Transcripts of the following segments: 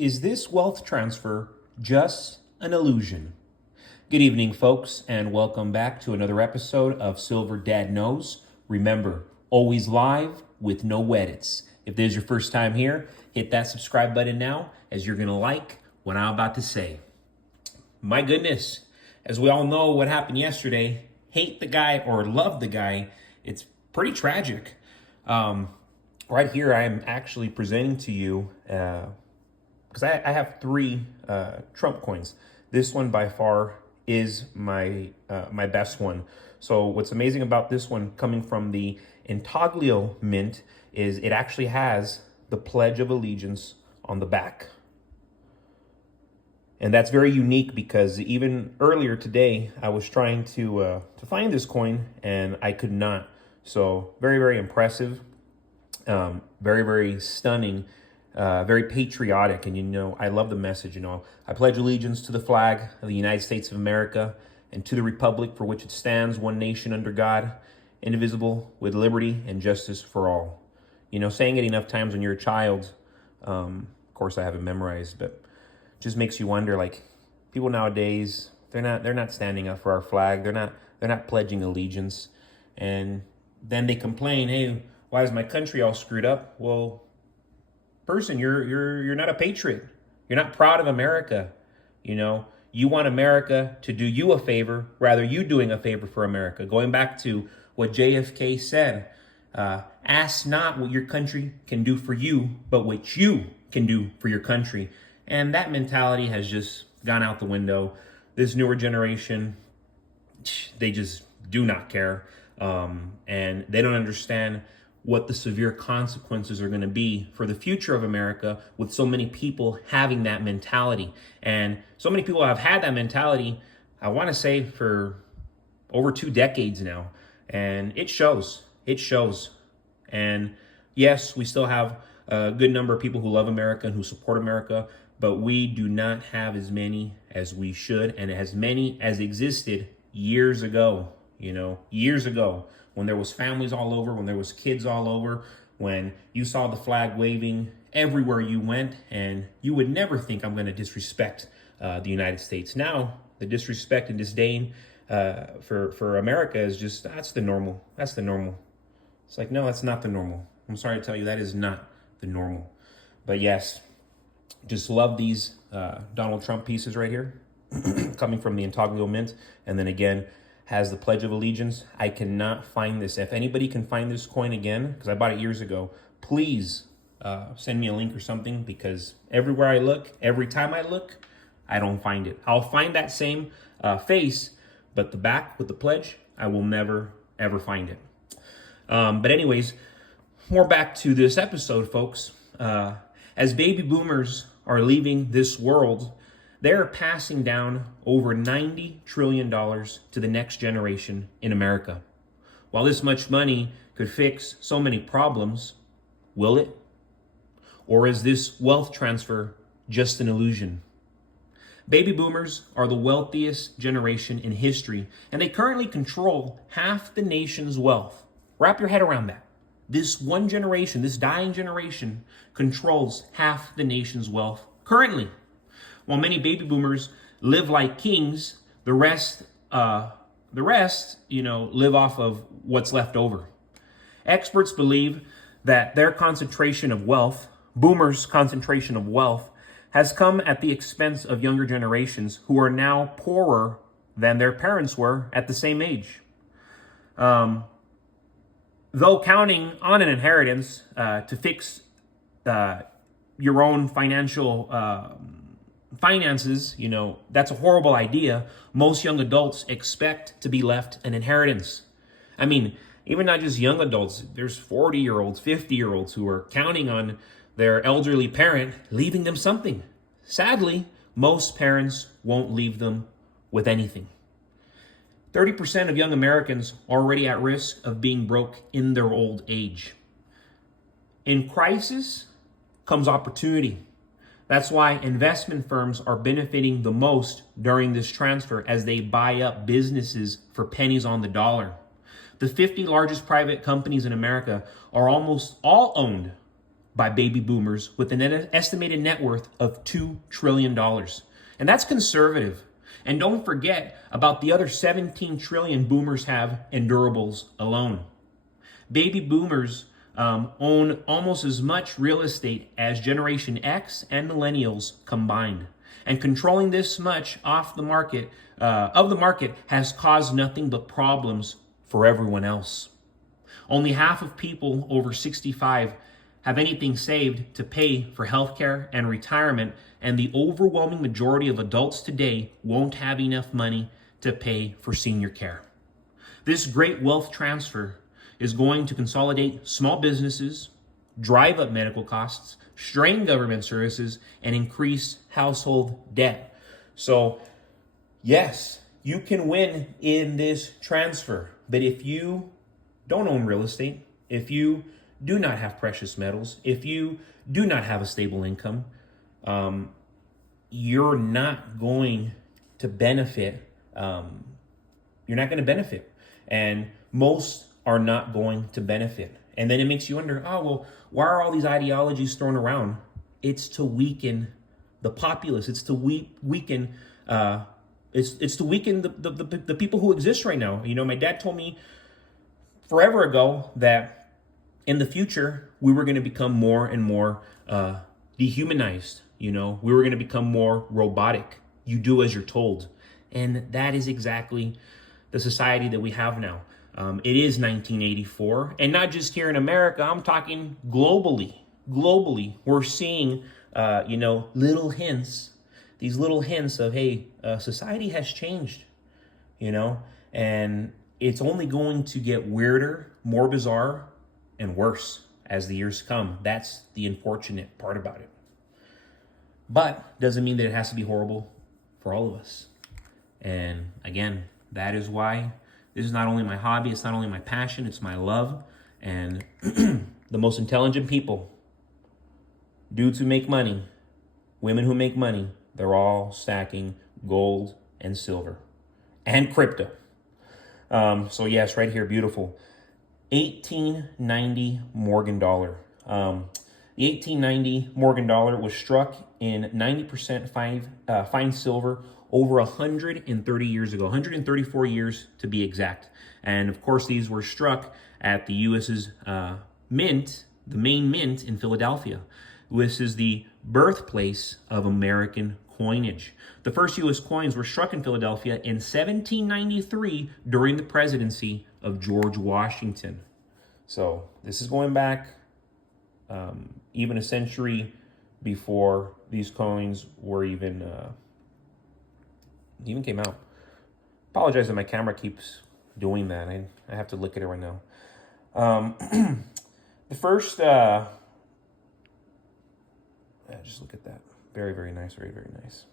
Is this wealth transfer just an illusion? Good evening, folks, and welcome back to another episode of Silver Dad Knows. Remember, always live with no edits. If this is your first time here, hit that subscribe button now, as you're going to like what I'm about to say. My goodness, as we all know what happened yesterday, hate the guy or love the guy, it's pretty tragic. Right here, I'm actually presenting to you, because I have three Trump coins. This one by far is my best one. So what's amazing about this one, coming from the Intaglio mint, is it actually has the Pledge of Allegiance on the back. And that's very unique because even earlier today, I was trying to find this coin and I could not. So very, very impressive, very, very stunning. Very patriotic, and I love the message. I pledge allegiance to the flag of the United States of America and to the republic for which it stands, one nation under God, indivisible, with liberty and justice for all. Saying it enough times when you're a child, of course I have it memorized, but it just makes you wonder, like, people nowadays, they're not standing up for our flag. They're not pledging allegiance, and then they complain, hey, why is my country all screwed up? Well, person, you're not a patriot. You're not proud of America. You want America to do you a favor, rather you doing a favor for America. Going back to what JFK said, ask not what your country can do for you, but what you can do for your country. And that mentality has just gone out the window. This newer generation, they just do not care. And they don't understand what the severe consequences are going to be for the future of America, with so many people having that mentality. And so many people have had that mentality, I want to say, for over 2 decades now. And it shows. And yes, we still have a good number of people who love America and who support America, but we do not have as many as we should, and as many as existed years ago, years ago. When there was families all over, when there was kids all over, when you saw the flag waving everywhere you went, and you would never think I'm going to disrespect the United States. Now, the disrespect and disdain for America is just, that's the normal. That's the normal. It's like, no, that's not the normal. I'm sorry to tell you, that is not the normal. But yes, just love these Donald Trump pieces right here, coming from the Intaglio mint, and then again, has the Pledge of Allegiance. I cannot find this. If anybody can find this coin again, because I bought it years ago, please send me a link or something, because everywhere I look, every time I look, I don't find it. I'll find that same face, but the back with the pledge, I will never, ever find it. But anyways, more back to this episode, folks. As baby boomers are leaving this world, they're passing down over $90 trillion to the next generation in America. While this much money could fix so many problems, will it? Or is this wealth transfer just an illusion? Baby boomers are the wealthiest generation in history, and they currently control half the nation's wealth. Wrap your head around that. This one generation, this dying generation, controls half the nation's wealth currently. While many baby boomers live like kings, the rest, live off of what's left over. Experts believe that their concentration of wealth, boomers' concentration of wealth, has come at the expense of younger generations who are now poorer than their parents were at the same age. Though counting on an inheritance to fix your own finances, that's a horrible idea. Most young adults expect to be left an inheritance. I mean, even not just young adults, there's 40-year-olds, 50-year-olds who are counting on their elderly parent leaving them something. Sadly, most parents won't leave them with anything. 30% of young Americans are already at risk of being broke in their old age. In crisis comes opportunity. That's why investment firms are benefiting the most during this transfer, as they buy up businesses for pennies on the dollar. The 50 largest private companies in America are almost all owned by baby boomers with an estimated net worth of $2 trillion. And that's conservative. And don't forget about the other 17 trillion boomers have in durables alone. Baby boomers own almost as much real estate as Generation X and millennials combined. And controlling this much off the market, of the market, has caused nothing but problems for everyone else. Only half of people over 65 have anything saved to pay for healthcare and retirement, and the overwhelming majority of adults today won't have enough money to pay for senior care. This great wealth transfer is going to consolidate small businesses, drive up medical costs, strain government services, and increase household debt. So, yes, you can win in this transfer, but if you don't own real estate, if you do not have precious metals, if you do not have a stable income, you're not going to benefit. You're not going to benefit. And most are not going to benefit. And then it makes you wonder, oh, well, why are all these ideologies thrown around? It's to weaken the populace. It's to weaken it's to weaken the people who exist right now. You know, my dad told me forever ago that in the future, we were going to become more and more dehumanized. You know, we were going to become more robotic. You do as you're told. And that is exactly the society that we have now. It is 1984. And not just here in America, I'm talking globally. Globally, we're seeing, little hints, these little hints of, hey, society has changed, and it's only going to get weirder, more bizarre, and worse as the years come. That's the unfortunate part about it. But doesn't mean that it has to be horrible for all of us. And again, that is why this is not only my hobby, it's not only my passion, it's my love. And the most intelligent people, dudes who make money, women who make money, they're all stacking gold and silver and crypto. So yes, right here, beautiful. 1890 Morgan dollar. The 1890 Morgan dollar was struck in 90% fine silver over 130 years ago, 134 years to be exact. And of course, these were struck at the U.S.'s mint, the main mint in Philadelphia. This is the birthplace of American coinage. The first U.S. coins were struck in Philadelphia in 1793 during the presidency of George Washington. So this is going back even a century before these coins were even came out. Apologize that my camera keeps doing that. I have to look at it right now. The first, just look at that. Very, very nice. Very, very nice.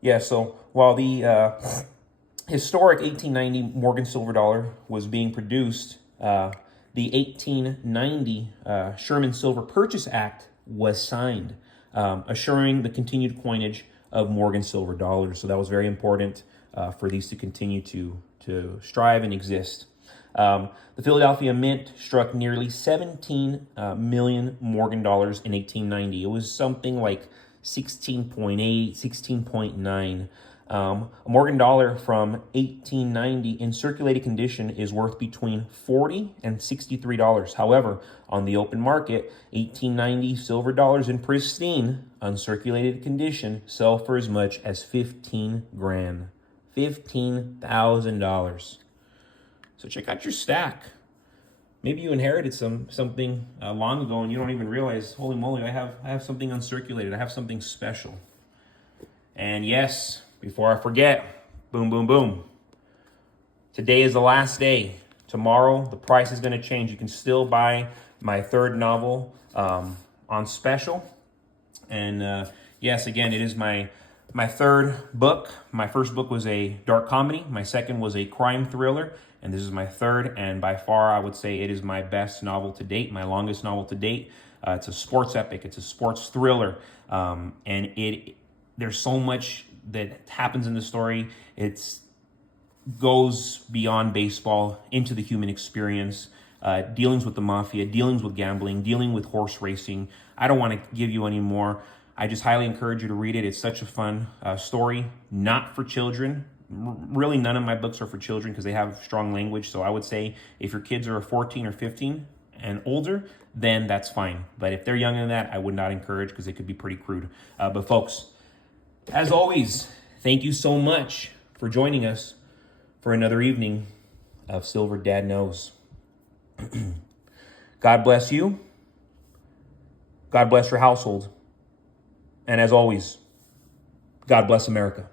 Yeah, so while the historic 1890 Morgan silver dollar was being produced, the 1890 Sherman Silver Purchase Act was signed, assuring the continued coinage of Morgan silver dollars. So that was very important for these to continue to strive and exist. The Philadelphia Mint struck nearly 17 million Morgan dollars in 1890. It was something like 16.8, 16.9. A Morgan dollar from 1890 in circulating condition is worth between $40 and $63. However, on the open market, 1890 silver dollars in pristine, uncirculated condition sell for as much as 15 grand. $15,000. So check out your stack. Maybe you inherited something long ago and you don't even realize, holy moly, I have something uncirculated. I have something special. And yes, before I forget, boom, boom, boom. Today is the last day. Tomorrow, the price is going to change. You can still buy my third novel on special. And yes, again, it is my third book. My first book was a dark comedy. My second was a crime thriller. And this is my third, and by far, I would say it is my best novel to date, my longest novel to date. It's a sports epic. It's a sports thriller. And there's so much that happens in the story. It goes beyond baseball into the human experience. dealings with the mafia, dealings with gambling, dealing with horse racing. I don't want to give you any more. I just highly encourage you to read it. It's such a fun story, not for children. Really, none of my books are for children because they have strong language. So I would say if your kids are 14 or 15 and older, then that's fine. But if they're younger than that, I would not encourage because it could be pretty crude. But folks, as always, thank you so much for joining us for another evening of Silver Dad Knows. God bless you. God bless your household. And as always, God bless America.